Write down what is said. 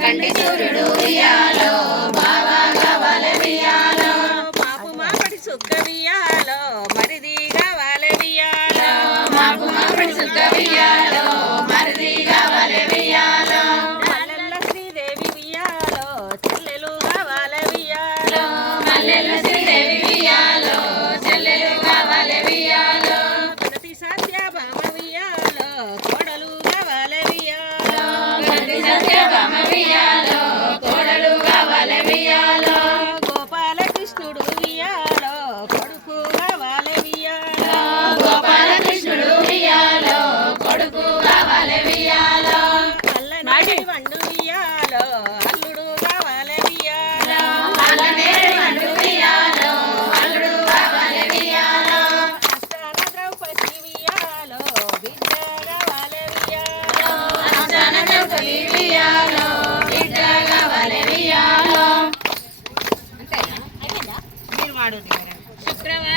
కంటి సూర్యుడు ఉయ్యాలో బాగా కావాలి ఉయ్యాలో మాపు మాపడి సుక్క వియాలో మరిది కావాలి వియాలో మాకు మామిడి సుక్క ఉయ్యాలో మరిది కావాలి ఉయ్యాలో మల్లెల్ల శ్రీదేవి వియాలో చెల్లెలు కావాలి వియాలో మల్లెల శ్రీదేవి ఉయ్యాలో చెల్లెలు కావాలి ఉయ్యాలో ప్రతి సత్యభామ వియాలో కోడలు కావాలి వియాలో ప్రతి సత్యభామ ఉయ్యాలో కోడలు కావాలి ఉయ్యాలో గోపాలకృష్ణుడు వియాలో కొడుకు కావాలి వియాలో గోపాలకృష్ణుడు ఉయ్యాలో కొడుకు కావాలి ఉయ్యాలో అల్లనాడి వండు వియాలో అల్లుడు కావాలి వియాలో అల్లనేడు వండు ఉయ్యాలో అల్లుడు కావాలి ఉయ్యాలో అష్టాన ద్రౌపది వియాలో బిడ్డ కావాలి వియాలో అర్చన ద్రౌపది ఉయ్యాలో బిడ్డ కావాలి ఉయ్యాలో మీరు మాడు శుక్రవారం